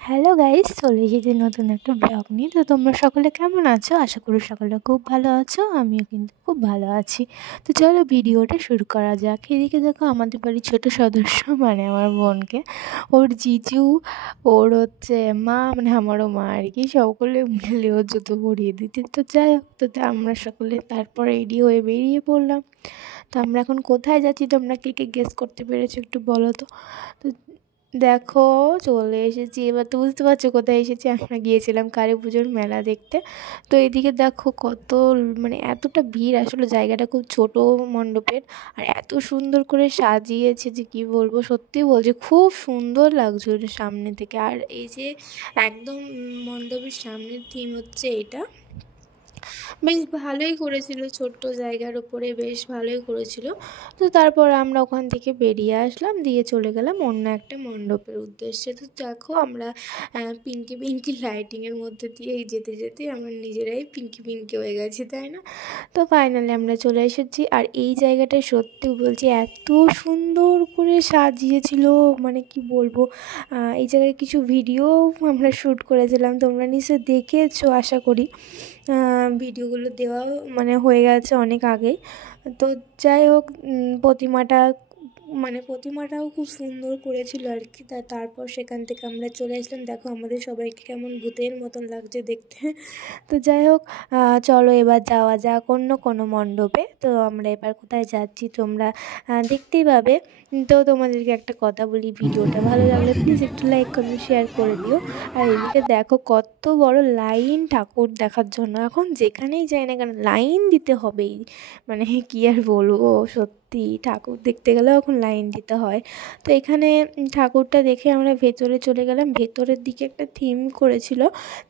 Hello guys, চলে এসেছি নতুন একটা ব্লগ নিয়ে। তো তোমরা সকলে কেমন আছো? আশা করি সকলে খুব ভালো আছো। আমিও কিন্তু খুব ভালো আছি। তো চলো ভিডিওটা শুরু করা যাক। এদিকে দেখো আমাদের বাড়ির ছোট সদস্য মানে আমার বোনকে ওর জিজু, ওর হচ্ছে মা, মানে আমারও মা আর কি, সকলে মিলে ওর জুতো পরিয়ে দিতে। তো যাই হোক, তো আমরা সকলে তারপর রেডি হয়ে বেরিয়ে পড়লাম। তো আমরা এখন কোথায় যাচ্ছি তোমরা কে কে গেস করতে পেরেছো একটু বলো তো। তো দেখো চলে এসেছি, এবার তো বুঝতে পারছো কোথায় এসেছি। আমরা গিয়েছিলাম কালী পুজোর মেলা দেখতে। তো এদিকে দেখো কত মানে এতটা ভিড়, আসলে জায়গাটা খুব ছোট মণ্ডপের, আর এত সুন্দর করে সাজিয়েছে যে কি বলবো, সত্যি বলছি খুব সুন্দর লাগছিল সামনে থেকে। আর এই যে একদম মণ্ডপের সামনের থিম হচ্ছে এটা, বেশ ভালোই করেছিল, ছোট্ট জায়গার উপরে বেশ ভালোই করেছিল। তো তারপর আমরা ওখান থেকে বেরিয়ে আসলাম, দিয়ে চলে গেলাম অন্য একটা মণ্ডপের উদ্দেশ্যে। তো দেখো আমরা পিঙ্কি পিঙ্কি লাইটিংয়ের মধ্যে দিয়ে যেতে যেতে আমরা নিজেরাই পিঙ্কি পিঙ্কি হয়ে গেছি, তাই না? তো ফাইনালি আমরা চলে এসেছি। আর এই জায়গাটা সত্যি বলছি এত সুন্দর করে সাজিয়েছিল, মানে কি বলবো। এই জায়গায় কিছু ভিডিও আমরা শ্যুট করেছিলাম, তোমরা নিশ্চয়ই দেখেছো আশা করি। ভিডিওগুলো দেওয়াও মানে হয়ে গেছে অনেক আগেই। তো যাই হোক, প্রতিমাটাও খুব সুন্দর করেছিল আর কি। তারপর সেখান থেকে আমরা চলে আসলাম। দেখো আমাদের সবাইকে কেমন ভূতের মতন লাগছে দেখতে। তো যাই হোক, চলো এবার যাওয়া যাক অন্য কোনো মণ্ডপে। তো আমরা এবার কোথায় যাচ্ছি তোমরা দেখতেই পাবে। তো তোমাদেরকে একটা কথা বলি, ভিডিওটা ভালো লাগলে প্লিজ একটু লাইক কমেন্ট শেয়ার করে দিও। আর এদিকে দেখো কত বড় লাইন ঠাকুর দেখার জন্য, এখন যেখানেই যাই না কেন লাইন দিতে হবেই। মানে কি আর বলবো, সত্যি ঠাকুর দেখতে গেলেও এখন লাইন দিতে হয়। তো এখানে ঠাকুরটা দেখে আমরা ভেতরে চলে গেলাম। ভেতরের দিকে একটা থিম করেছিল,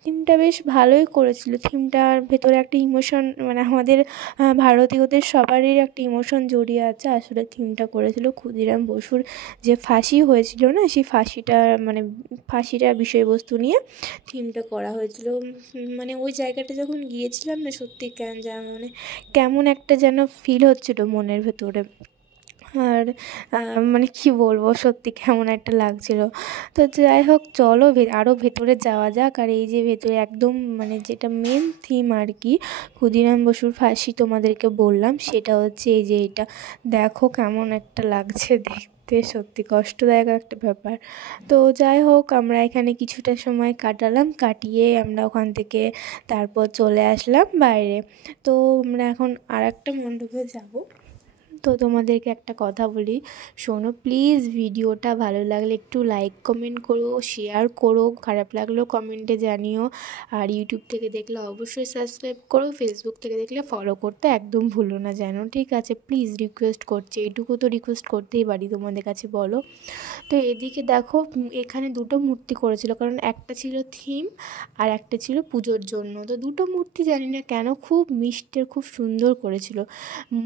থিমটা বেশ ভালোই করেছিল। থিমটার ভেতরে একটা ইমোশন, মানে আমাদের ভারতীয়দের সবারই একটা ইমোশন জড়িয়ে আছে। আসলে থিমটা করেছিল ক্ষুদিরাম বসুর যে ফাঁসি হয়েছিল না, সেই ফাঁসিটার বিষয়বস্তু নিয়ে থিমটা করা হয়েছিল। মানে ওই জায়গাটা যখন গিয়েছিলাম না, সত্যি কেমন একটা যেন ফিল হচ্ছিল মনের ভেতরে। আর মানে কি বলবো, সত্যি কেমন একটা লাগছিল। তো যাই হোক, চলো আরও ভেতরে যাওয়া যাক। আর এই যে ভেতরে একদম মানে যেটা মেন থিম আর কি, ক্ষুদিরাম বসুর ফাঁসি তোমাদেরকে বললাম, সেটা হচ্ছে এই যে এটা দেখো কেমন একটা লাগছে দেখতে, সত্যি কষ্টদায়ক একটা ব্যাপার। তো যাই হোক, আমরা এখানে কিছুটা সময় কাটালাম, কাটিয়ে আমরা ওখান থেকে তারপর চলে আসলাম বাইরে। তো আমরা এখন আর একটা মণ্ডপে যাব। তো তোমাদেরকে একটা কথা বলি, শোনো প্লিজ, ভিডিওটা ভালো লাগলে একটু লাইক কমেন্ট করো, শেয়ার করো, খারাপ লাগলেও কমেন্টে জানিও। আর ইউটিউব থেকে দেখলে অবশ্যই সাবস্ক্রাইব করো, ফেসবুক থেকে দেখলে ফলো করতে একদম ভুলো না যেন, ঠিক আছে? প্লিজ রিকোয়েস্ট করছি, এইটুকু তো রিকোয়েস্ট করতেই পারি তোমাদের কাছে, বলো। তো এদিকে দেখো এখানে দুটো মূর্তি করেছিল, কারণ একটা ছিল থিম আর একটা ছিল পুজোর জন্য। তো দুটো মূর্তি জানি না কেন খুব মিষ্টি আর খুব সুন্দর করেছিল,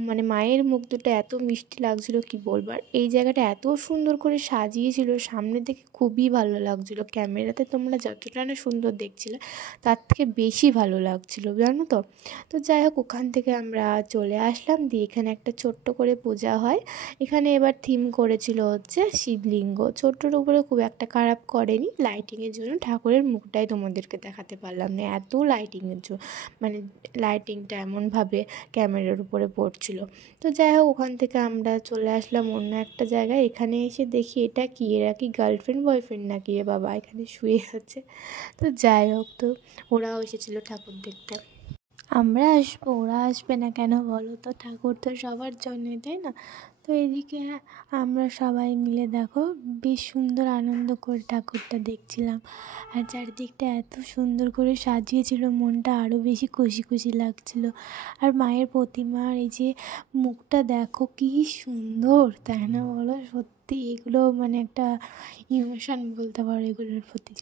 মানে মায়ের মুখ দুটো এত মিষ্টি লাগছিল কি বলবো। আর এই জায়গাটা এত সুন্দর করে সাজিয়েছিল, সামনে থেকে খুবই ভালো লাগছিল। ক্যামেরাতে তোমরা যতটা না সুন্দর দেখছিলে, তার থেকে বেশি ভালো লাগছিল, জানো তো। তো যাই হোক, ওখান থেকে আমরা চলে আসলাম, দিয়ে এখানে একটা ছোট্ট করে পূজা হয়। এখানে এবার থিম করেছিল হচ্ছে শিবলিঙ্গ। ছোট্টোর উপরে খুব একটা খারাপ করেনি, লাইটিংয়ের জন্য ঠাকুরের মুখটাই তোমাদেরকে দেখাতে পারলাম না, এত লাইটিংয়ের জন্য, মানে লাইটিংটা এমনভাবে ক্যামেরার উপরে পড়ছিল। তো যাই হোক, ওখান থেকে আমরা চলে আসলাম অন্য একটা জায়গায়। এখানে এসে দেখি এটা কি, এরা কি গার্লফ্রেন্ড বয়ফ্রেন্ড নাকি রে বাবা, এখানে শুয়ে আছে। তো যাই হোক, তো ওরাও এসেছিলো ঠাকুর দেখতে। আমরা আসবো, ওরা আসবে না কেন বলো তো, ঠাকুর তো সবার জন্যই, তাই না? তো এদিকে আমরা সবাই মিলে দেখো বেশ সুন্দর আনন্দ করে ঠাকুরটা দেখছিলাম। আর চারিদিকটা এত সুন্দর করে সাজিয়েছিল, মনটা আরও বেশি খুশি খুশি লাগছিল। আর মায়ের প্রতিমার এই যে মুখটা দেখো কি সুন্দর, তাই না বলো? সত্যি এগুলো মানে একটা ইমোশন বলতে পারো এগুলোর প্রতি,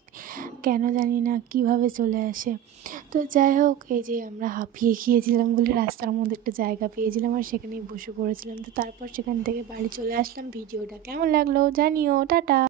কেন জানি না কীভাবে চলে আসে। তো যাই হোক, এই যে আমরা হাঁপিয়ে গিয়েছিলাম বলে রাস্তার মধ্যে একটা জায়গা পেয়েছিলাম আর সেখানেই বসে পড়েছিলাম। তো তারপর সেখান থেকে বাড়ি চলে আসলাম। ভিডিওটা কেমন লাগলো জানিও, টাটা।